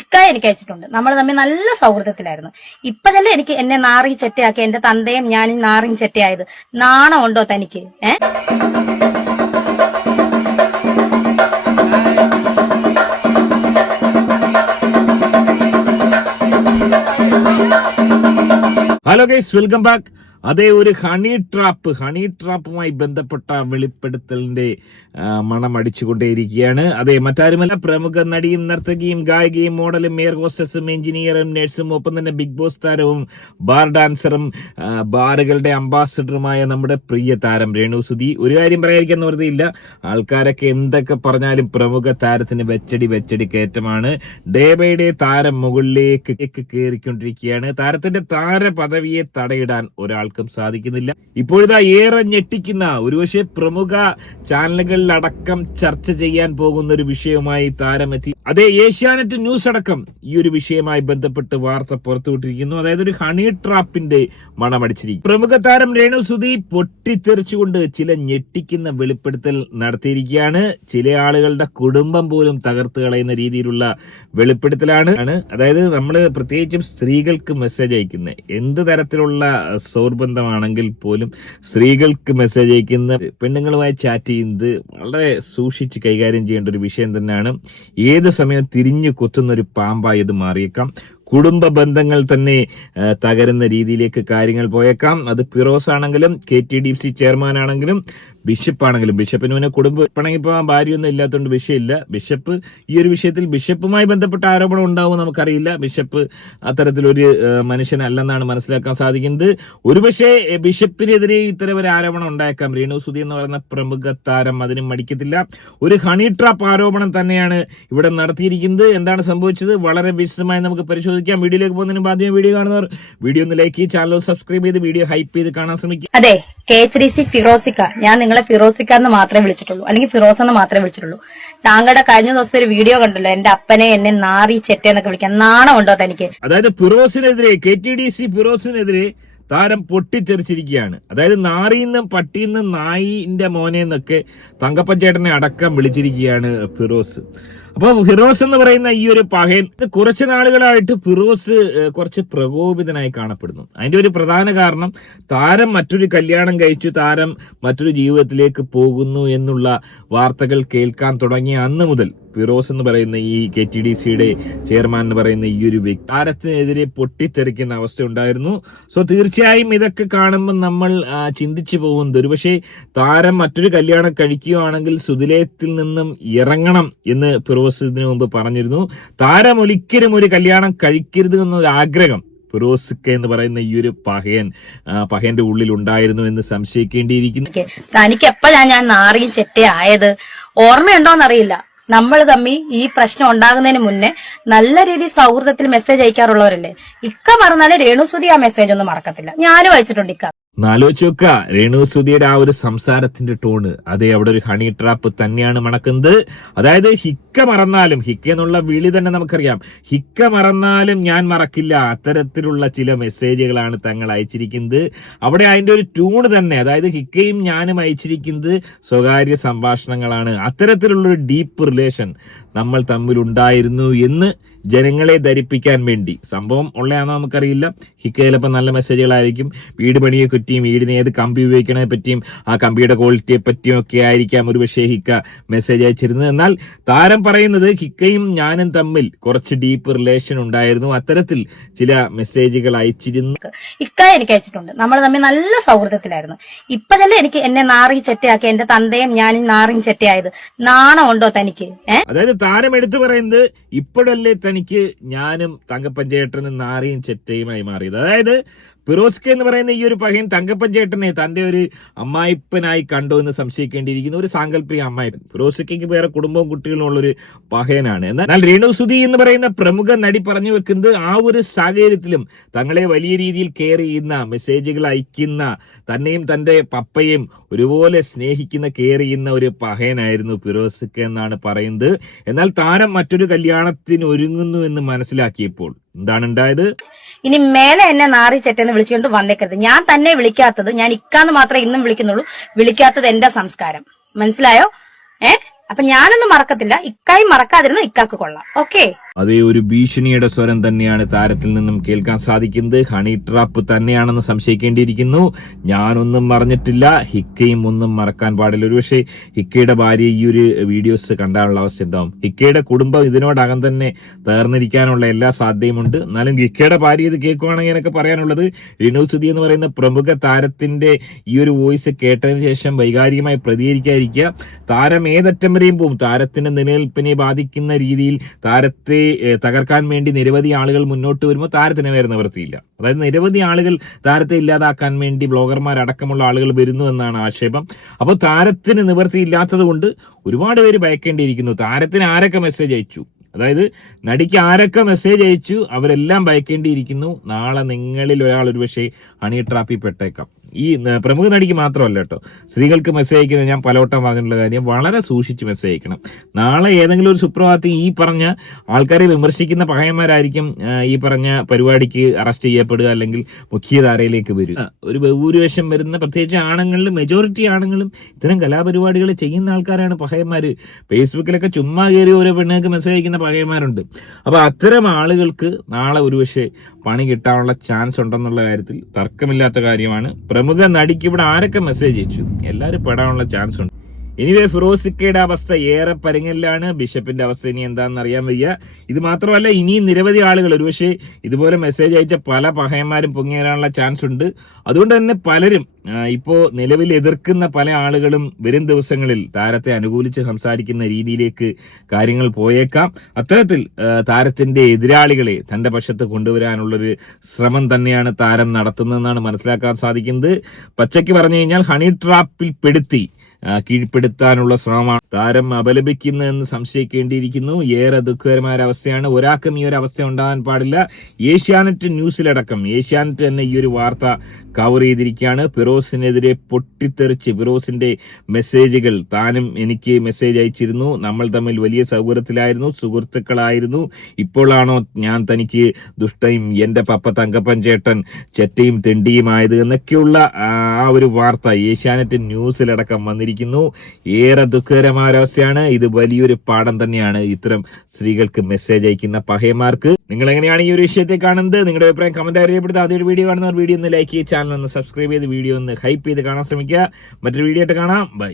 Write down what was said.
ഇക്കായ എനിക്ക് അയച്ചിട്ടുണ്ട്. നമ്മൾ തമ്മിൽ നല്ല സൗഹൃദത്തിലായിരുന്നു. ഇപ്പഴല്ലേ എനിക്ക് എന്നെ നാറി ചെറ്റയാക്കി എന്റെ തന്തയും ഞാനും നാറിയും ചെറ്റയായത്. നാണം ഉണ്ടോ തനിക്ക്? Hello guys, welcome back. അതേ, ഒരു ഹണി ട്രാപ്പുമായി ബന്ധപ്പെട്ട വെളിപ്പെടുത്തലിന്റെ മണം അടിച്ചുകൊണ്ടേയിരിക്കുകയാണ്. അതെ, മറ്റാരുമല്ല, പ്രമുഖ നടിയും നർത്തകിയും ഗായികയും മോഡലും എയർ ഹോസ്റ്റസും എഞ്ചിനീയറും നഴ്സും ഒപ്പം തന്നെ ബിഗ് ബോസ് താരവും ബാർ ഡാൻസറും ബാറുകളുടെ അംബാസിഡറുമായ നമ്മുടെ പ്രിയ താരം രേണു സുധി. ഒരു കാര്യം പറയാതിരിക്കാൻ വെറുതെയില്ല, ആൾക്കാരൊക്കെ എന്തൊക്കെ പറഞ്ഞാലും പ്രമുഖ താരത്തിന് വെച്ചടി കയറ്റമാണ്. ഡേ ബൈ ഡേ താരം മുകളിലേക്ക് കയറിക്കൊണ്ടിരിക്കുകയാണ്. താരത്തിന്റെ താര പദവിയെ തടയിടാൻ ഒരാൾക്കും സാധിക്കുന്നില്ല. ഇപ്പോഴിതാ ഏറെ ഞെട്ടിക്കുന്ന, ഒരുപക്ഷെ പ്രമുഖ ചാനലുകളിലടക്കം ചർച്ച ചെയ്യാൻ പോകുന്ന ഒരു വിഷയവുമായി താരമെത്തി. അതേ, ഏഷ്യാനെറ്റ് ന്യൂസ് അടക്കം ഈ ഒരു വിഷയവുമായി ബന്ധപ്പെട്ട് വാർത്ത പുറത്തുവിട്ടിരിക്കുന്നു. അതായത് ഒരു ഹണി ട്രാപ്പിന്റെ മണമടിച്ചിരിക്കും. പ്രമുഖ താരം രേണു സുധി പൊട്ടിത്തെറിച്ചുകൊണ്ട് ചില ഞെട്ടിക്കുന്ന വെളിപ്പെടുത്തൽ നടത്തിയിരിക്കുകയാണ്. ചില ആളുകളുടെ കുടുംബം പോലും തകർത്ത് കളയുന്ന രീതിയിലുള്ള വെളിപ്പെടുത്തലാണ്. അതായത് നമ്മൾ പ്രത്യേകിച്ചും സ്ത്രീകൾക്ക് മെസ്സേജ് അയക്കുന്ന എന്ത് തരത്തിലുള്ള സൗഹൃദമാണെങ്കിൽ പോലും സ്ത്രീകൾക്ക് മെസ്സേജ് അയക്കുന്ന, പെണ്ണുങ്ങളുമായി ചാറ്റ് ചെയ്യുന്നത് വളരെ സൂക്ഷിച്ച് കൈകാര്യം ചെയ്യേണ്ട ഒരു വിഷയം തന്നെയാണ്. ഏത് സമയം തിരിഞ്ഞു കൊത്തുന്ന ഒരു പാമ്പായി ഇത് മാറിയേക്കാം. കുടുംബ ബന്ധങ്ങൾ തന്നെ തകരുന്ന രീതിയിലേക്ക് കാര്യങ്ങൾ പോയേക്കാം. അത് ഫിറോസ് ആണെങ്കിലും KTDC ചെയർമാൻ ആണെങ്കിലും ബിഷപ്പ് ആണെങ്കിലും. ബിഷപ്പിന് പിന്നെ കുടുംബമാണെങ്കിൽ ഇപ്പോൾ ഭാര്യയൊന്നും ഇല്ലാത്തതുകൊണ്ട് വിഷയമില്ല. ബിഷപ്പ് ഈ ഒരു വിഷയത്തിൽ ബിഷപ്പുമായി ബന്ധപ്പെട്ട ആരോപണം ഉണ്ടാവും നമുക്കറിയില്ല. ബിഷപ്പ് അത്തരത്തിലൊരു മനുഷ്യനല്ലെന്നാണ് മനസ്സിലാക്കാൻ സാധിക്കുന്നത്. ഒരുപക്ഷെ ബിഷപ്പിനെതിരെ ഇത്തരം ഒരു ആരോപണം ഉണ്ടായേക്കാം. രേണു സുധി എന്ന് പറയുന്ന പ്രമുഖ താരം അതിനും മടിക്കത്തില്ല. ഒരു ഹണി ട്രാപ്പ് ആരോപണം തന്നെയാണ് ഇവിടെ നടത്തിയിരിക്കുന്നത്. എന്താണ് സംഭവിച്ചത് വളരെ വിശദമായി നമുക്ക് പരിശോധിക്കാം. വീഡിയോയിലേക്ക് പോകുന്നതിന് ആദ്യം വീഡിയോ കാണുന്നവർ വീഡിയോ ഒന്ന് ലൈക്ക് ചെയ്ത് ചാനൽ സബ്സ്ക്രൈബ് ചെയ്ത് വീഡിയോ ഹൈപ്പ് ചെയ്ത് കാണാൻ ശ്രമിക്കുക. അതെ, KHDC ഫിറോസിക്ക, ഞാൻ നിങ്ങളെ ഫിറോസിക്ക എന്ന് മാത്രമേ വിളിച്ചിട്ടുള്ളൂ, അല്ലെങ്കിൽ ഫിറോസ് എന്ന് മാത്രമേ വിളിച്ചിട്ടുള്ളൂ. താങ്കളുടെ കഴിഞ്ഞ ദിവസം ഒരു വീഡിയോ കണ്ടല്ലോ, എന്റെ അപ്പനെ എന്നെ നാറി ചെറ്റെന്നൊക്കെ വിളിക്കാൻ നാണം ഉണ്ടോ തനിക്ക്? അതായത് ഫിറോസിനെതിരെ, KTDC ഫിറോസിനെതിരെ താരം പൊട്ടിത്തെറിച്ചിരിക്കുകയാണ്. അതായത് നാറിന്നും പട്ടിന്നും നായിന്റെ മോനെന്നൊക്കെ തങ്കപ്പഞ്ചേട്ടനെ അടക്കം വിളിച്ചിരിക്കുകയാണ് ഫിറോസ്. അപ്പൊ ഫിറോസ് എന്ന് പറയുന്ന ഈ ഒരു പഹയൻ കുറച്ച് നാളുകളായിട്ട് ഫിറോസ് കുറച്ച് പ്രകോപിതനായി കാണപ്പെടുന്നു. അതിന്റെ ഒരു പ്രധാന കാരണം താരം മറ്റൊരു കല്യാണം കഴിച്ചു, താരം മറ്റൊരു ജീവിതത്തിലേക്ക് പോകുന്നു എന്നുള്ള വാർത്തകൾ കേൾക്കാൻ തുടങ്ങിയ അന്ന് മുതൽ ഫിറോസ് എന്ന് പറയുന്ന ഈ KTDCയുടെ ചെയർമാൻ എന്ന് പറയുന്ന ഈ ഒരു വ്യക്തി താരത്തിനെതിരെ പൊട്ടിത്തെറിക്കുന്ന അവസ്ഥ ഉണ്ടായിരുന്നു. സോ തീർച്ചയായും ഇതൊക്കെ കാണുമ്പോൾ നമ്മൾ ചിന്തിച്ചു പോകുന്നത്, ഒരുപക്ഷെ താരം മറ്റൊരു കല്യാണം കഴിക്കുകയാണെങ്കിൽ സുതിലയത്തിൽ നിന്നും ഇറങ്ങണം എന്ന് ഫിറോസ് ഇതിനു മുമ്പ് പറഞ്ഞിരുന്നു. താരം ഒരിക്കലും ഒരു കല്യാണം കഴിക്കരുത് എന്നൊരു ആഗ്രഹം ഫിറോസിക്ക എന്ന് പറയുന്ന ഈ ഒരു പഹയന്റെ ഉള്ളിൽ ഉണ്ടായിരുന്നു എന്ന് സംശയിക്കേണ്ടിയിരിക്കുന്നു. തനിക്ക് എപ്പോഴാണ് ഞാൻ നാറിയും ചെറ്റയായത് ഓർമ്മയുണ്ടോന്നറിയില്ല. നമ്മൾ തമ്മി ഈ പ്രശ്നം ഉണ്ടാകുന്നതിന് മുന്നേ നല്ല രീതിയിൽ സൗഹൃദത്തിൽ മെസ്സേജ് അയക്കാറുള്ളവരല്ലേ. ഇക്ക മറന്നാലും രേണു സുധി ആ മെസ്സേജ് ഒന്നും മറക്കത്തില്ല. ഞാനും അയച്ചിട്ടുണ്ട് ഇക്ക. നാലോചിച്ച് നോക്ക, രേണു സുധിയുടെ ആ ഒരു സംസാരത്തിന്റെ ടോണ്, അതെ, അവിടെ ഒരു ഹണി ട്രാപ്പ് തന്നെയാണ് മണക്കുന്നത്. അതായത് ഹിക്ക മറന്നാലും, ഹിക്ക എന്നുള്ള വിളി തന്നെ നമുക്കറിയാം, ഹിക്ക മറന്നാലും ഞാൻ മറക്കില്ല, അത്തരത്തിലുള്ള ചില മെസ്സേജുകളാണ് തങ്ങൾ അയച്ചിരിക്കുന്നത്. അവിടെ അതിന്റെ ഒരു ട്യൂണ് തന്നെ, അതായത് ഹിക്കയും ഞാനും അയച്ചിരിക്കുന്നത് സ്വകാര്യ സംഭാഷണങ്ങളാണ്. അത്തരത്തിലുള്ളൊരു ഡീപ്പ് റിലേഷൻ നമ്മൾ തമ്മിലുണ്ടായിരുന്നു എന്ന് ജനങ്ങളെ ധരിപ്പിക്കാൻ വേണ്ടി. സംഭവം ഉള്ളതാണോ നമുക്കറിയില്ല. ഹിക്ക ചിലപ്പോൾ നല്ല മെസ്സേജുകളായിരിക്കും, വീട് പണിയെ പറ്റിയും വീടിന് ഏത് കമ്പി ഉപയോഗിക്കണതിനെ പറ്റിയും ആ കമ്പിയുടെ ക്വാളിറ്റിയെ പറ്റിയും ഒക്കെ ആയിരിക്കാം ഒരുപക്ഷെ ഹിക്ക മെസ്സേജ് അയച്ചിരുന്നത്. എന്നാൽ താരം പറയുന്നത് ഹിക്കയും ഞാനും തമ്മിൽ കുറച്ച് ഡീപ്പ് റിലേഷൻ ഉണ്ടായിരുന്നു, അത്തരത്തിൽ ചില മെസ്സേജുകൾ അയച്ചിരുന്നു. ഇക്ക എനിക്ക് അയച്ചിട്ടുണ്ട്. നമ്മൾ തമ്മിൽ നല്ല സൗഹൃദത്തിലായിരുന്നു. ഇപ്പഴല്ലേ എനിക്ക് എന്നെ നാറി ചെറ്റയാക്കി എന്റെ തന്തയും ഞാനും നാറിയും ചെറ്റയായത്. നാണം ഉണ്ടോ തനിക്ക്? അതായത് താരം എടുത്തു പറയുന്നത് ഇപ്പോഴല്ലേ തനിക്ക് ഞാനും തങ്കപ്പഞ്ചേട്ടനും നാറിയും ചെറ്റയുമായി മാറിയത്. അതായത് ഫിറോസ്ക എന്ന് പറയുന്ന ഈ ഒരു പഹയൻ തങ്കപ്പഞ്ചേട്ടനെ തന്റെ ഒരു അമ്മായിപ്പനായി കണ്ടോ എന്ന് സംശയിക്കേണ്ടിയിരിക്കുന്ന ഒരു സാങ്കല്പിക അമ്മായിപ്പൻ. ഫിറോസ്കയ്ക്ക് വേറെ കുടുംബവും കുട്ടികളും ഉള്ളൊരു പഹയനാണ്. എന്നാൽ രേണു സുധി എന്ന് പറയുന്ന പ്രമുഖ നടി പറഞ്ഞു വെക്കുന്നത് ആ ഒരു സാഹചര്യത്തിലും തങ്ങളെ വലിയ രീതിയിൽ കെയർ ചെയ്യുന്ന, മെസ്സേജുകൾ അയക്കുന്ന, തന്നെയും തന്റെ പപ്പയും ഒരുപോലെ സ്നേഹിക്കുന്ന, കെയർ ചെയ്യുന്ന ഒരു പഹയനായിരുന്നു ഫിറോസ്ക എന്നാണ് പറയുന്നത്. എന്നാൽ താരം മറ്റൊരു കല്യാണത്തിന് ഒരുങ്ങുന്നു എന്ന് മനസ്സിലാക്കിയപ്പോൾ എന്താണ് ഉണ്ടായത്? ഇനി മേലെ എന്നെ നാറി ചെറ്റെന്ന് വിളിച്ചുകൊണ്ട് വന്നേക്കരുത്. ഞാൻ തന്നെ വിളിക്കാത്തത്, ഞാൻ ഇക്കാന്ന് മാത്രമേ ഇന്നും വിളിക്കുന്നുള്ളൂ. വിളിക്കാത്തത് എന്റെ സംസ്കാരം, മനസ്സിലായോ? അപ്പൊ ഞാനൊന്നും മറക്കത്തില്ല. ഇക്കായും മറക്കാതിരുന്ന ഇക്കാക്ക് കൊള്ളാം. ഓക്കെ. അതേ ഒരു ഭീഷണിയുടെ സ്വരം തന്നെയാണ് താരത്തിൽ നിന്നും കേൾക്കാൻ സാധിക്കുന്നത്. ഹണി ട്രാപ്പ് തന്നെയാണെന്ന് സംശയിക്കേണ്ടിയിരിക്കുന്നു. ഞാനൊന്നും മറന്നിട്ടില്ല, ഹിക്കയും ഒന്നും മറക്കാൻ പാടില്ല. ഒരുപക്ഷെ ഹിക്കയുടെ ഭാര്യ ഈ ഒരു വീഡിയോസ് കണ്ടാനുള്ള അവസ്ഥ ഉണ്ടാവും. ഹിക്കയുടെ കുടുംബം ഇതിനോടകം തന്നെ തകർന്നിരിക്കാനുള്ള എല്ലാ സാധ്യതയുമുണ്ട്. എന്നാലും ഹിക്കയുടെ ഭാര്യ ഇത് കേൾക്കുകയാണെങ്കിൽ എനിക്ക് പറയാനുള്ളത്, രേണു സുധി എന്ന് പറയുന്ന പ്രമുഖ താരത്തിന്റെ ഈ ഒരു വോയിസ് കേട്ടതിന് ശേഷം വൈകാരികമായി പ്രതികരിക്കാതിരിക്കുക. താരം ഏതറ്റം വരെയും പോകും. താരത്തിന്റെ നിലനിൽപ്പിനെ ബാധിക്കുന്ന രീതിയിൽ താരത്തെ തകർക്കാൻ വേണ്ടി നിരവധി ആളുകൾ മുന്നോട്ട് വരുമ്പോൾ താരത്തിന് വേറെ നിവൃത്തിയില്ല. അതായത് നിരവധി ആളുകൾ താരത്തെ ഇല്ലാതാക്കാൻ വേണ്ടി ബ്ലോഗർമാരടക്കമുള്ള ആളുകൾ വരുന്നു എന്നാണ് ആക്ഷേപം. അപ്പോൾ താരത്തിന് നിവൃത്തിയില്ലാത്തത് കൊണ്ട് ഒരുപാട് പേര് ഭയക്കേണ്ടിയിരിക്കുന്നു. താരത്തിന് ആരൊക്കെ മെസ്സേജ് അയച്ചു, അതായത് നടിക്ക് ആരൊക്കെ മെസ്സേജ് അയച്ചു, അവരെല്ലാം ഭയക്കേണ്ടിയിരിക്കുന്നു. നാളെ നിങ്ങളിൽ ഒരാൾ ഒരുപക്ഷെ ഹണി ട്രാപ്പിൽ പെട്ടേക്കാം. ഈ പ്രമുഖ നടിക്ക് മാത്രമല്ല കേട്ടോ, സ്ത്രീകൾക്ക് മെസ്സേജ് അയക്കുന്നത് ഞാൻ പലവട്ടം പറഞ്ഞിട്ടുള്ള കാര്യം, വളരെ സൂക്ഷിച്ച് മെസ്സേജ് അയക്കണം. നാളെ ഏതെങ്കിലും ഒരു സുപ്രഭാതത്തിൽ ഈ പറഞ്ഞ ആൾക്കാരെ വിമർശിക്കുന്ന പകയന്മാരായിരിക്കും ഈ പറഞ്ഞ പരിപാടിക്ക് അറസ്റ്റ് ചെയ്യപ്പെടുക, അല്ലെങ്കിൽ മുഖ്യധാരയിലേക്ക് വരിക. ഒരു ഭൂരിപക്ഷം വരുന്ന, പ്രത്യേകിച്ച് ആണുങ്ങളിലും മെജോറിറ്റി ആണുങ്ങളും ഇത്തരം കലാപരിപാടികൾ ചെയ്യുന്ന ആൾക്കാരാണ് പകയന്മാർ. ഫേസ്ബുക്കിലൊക്കെ ചുമ്മാ കയറി ഓരോ പെണ്ണുങ്ങൾക്ക് മെസ്സേജ് അയക്കുന്ന പകയന്മാരുണ്ട്. അപ്പോൾ അത്തരം ആളുകൾക്ക് നാളെ ഒരുപക്ഷെ പണി കിട്ടാനുള്ള ചാൻസ് ഉണ്ടെന്നുള്ള കാര്യത്തിൽ തർക്കമില്ലാത്ത കാര്യമാണ്. പ്രമുഖ നടിക്ക് ഇവിടെ ആരൊക്കെ മെസ്സേജ് അയച്ചു, എല്ലാവരും പെടാനുള്ള ചാൻസ് ഉണ്ട്. എനിവേ ഫിറോസിക്കയുടെ അവസ്ഥ ഏറെ പരുങ്ങലിലാണ്. ബിഷപ്പിന്റെ അവസ്ഥ ഇനി എന്താണെന്ന് അറിയാൻ വയ്യ. ഇത് മാത്രമല്ല, ഇനിയും നിരവധി ആളുകൾ ഒരുപക്ഷെ ഇതുപോലെ മെസ്സേജ് അയച്ച പല പഹയന്മാരും പൊങ്ങി വരാനുള്ള ചാൻസ് ഉണ്ട്. അതുകൊണ്ട് തന്നെ പലരും ഇപ്പോൾ നിലവിൽ എതിർക്കുന്ന പല ആളുകളും വരും ദിവസങ്ങളിൽ താരത്തെ അനുകൂലിച്ച് സംസാരിക്കുന്ന രീതിയിലേക്ക് കാര്യങ്ങൾ പോയേക്കാം. അത്തരത്തിൽ താരത്തിന്റെ എതിരാളികളെ തന്റെ പക്ഷത്ത് കൊണ്ടുവരാനുള്ളൊരു ശ്രമം തന്നെയാണ് താരം നടത്തുന്നതെന്നാണ് മനസ്സിലാക്കാൻ സാധിക്കുന്നത്. പച്ചയ്ക്ക് പറഞ്ഞു കഴിഞ്ഞാൽ ഹണി ട്രാപ്പിൽ പെടുത്തി കീഴ്പ്പെടുത്താനുള്ള ശ്രമമാണ് താരം അപലപിക്കുന്നതെന്ന് സംശയിക്കേണ്ടിയിരിക്കുന്നു. ഏറെ ദുഃഖകരമായ അവസ്ഥയാണ്. ഒരാൾക്കും ഈ ഒരു അവസ്ഥ ഉണ്ടാകാൻ പാടില്ല. ഏഷ്യാനെറ്റ് ന്യൂസിലടക്കം ഏഷ്യാനെറ്റ് തന്നെ ഈ ഒരു വാർത്ത കവർ ചെയ്തിരിക്കുകയാണ്. ഫിറോസിനെതിരെ പൊട്ടിത്തെറിച്ച് ഫിറോസിന്റെ മെസ്സേജുകൾ, താനും എനിക്ക് മെസ്സേജ് അയച്ചിരുന്നു, നമ്മൾ തമ്മിൽ വലിയ സൗകര്യത്തിലായിരുന്നു, സുഹൃത്തുക്കളായിരുന്നു, ഇപ്പോഴാണോ ഞാൻ തനിക്ക് ദുഷ്ടയും എൻ്റെ പപ്പ തങ്കപ്പൻ ചേട്ടൻ ചെറ്റയും തെണ്ടിയുമായത് എന്നൊക്കെയുള്ള ആ ഒരു വാർത്ത ഏഷ്യാനെറ്റ് ന്യൂസിലടക്കം വന്നിരിക്കുന്നു. ഏറെ ദുഃഖകരമായ അവസ്ഥയാണ്. ഇത് വലിയൊരു പാഠം തന്നെയാണ് ഇത്തരം സ്ത്രീകൾക്ക് മെസ്സേജ് അയക്കുന്ന പഹയന്മാർക്ക്. നിങ്ങൾ എങ്ങനെയാണ് ഈ ഒരു വിഷയത്തെ കാണുന്നത്? നിങ്ങളുടെ അഭിപ്രായം കമന്റ് അറിയപ്പെടുത്തുക. ആദ്യമായിട്ട് വീഡിയോ കാണുന്നവർ വീഡിയോ ഒന്ന് ലൈക്ക് ചെയ്ത് ചാനൽ ഒന്ന് സബ്സ്ക്രൈബ് ചെയ്ത് വീഡിയോ ഒന്ന് ഹൈപ്പ് ചെയ്ത് കാണാൻ ശ്രമിക്കുക. മറ്റൊരു വീഡിയോ ആയിട്ട് കാണാം. ബൈ.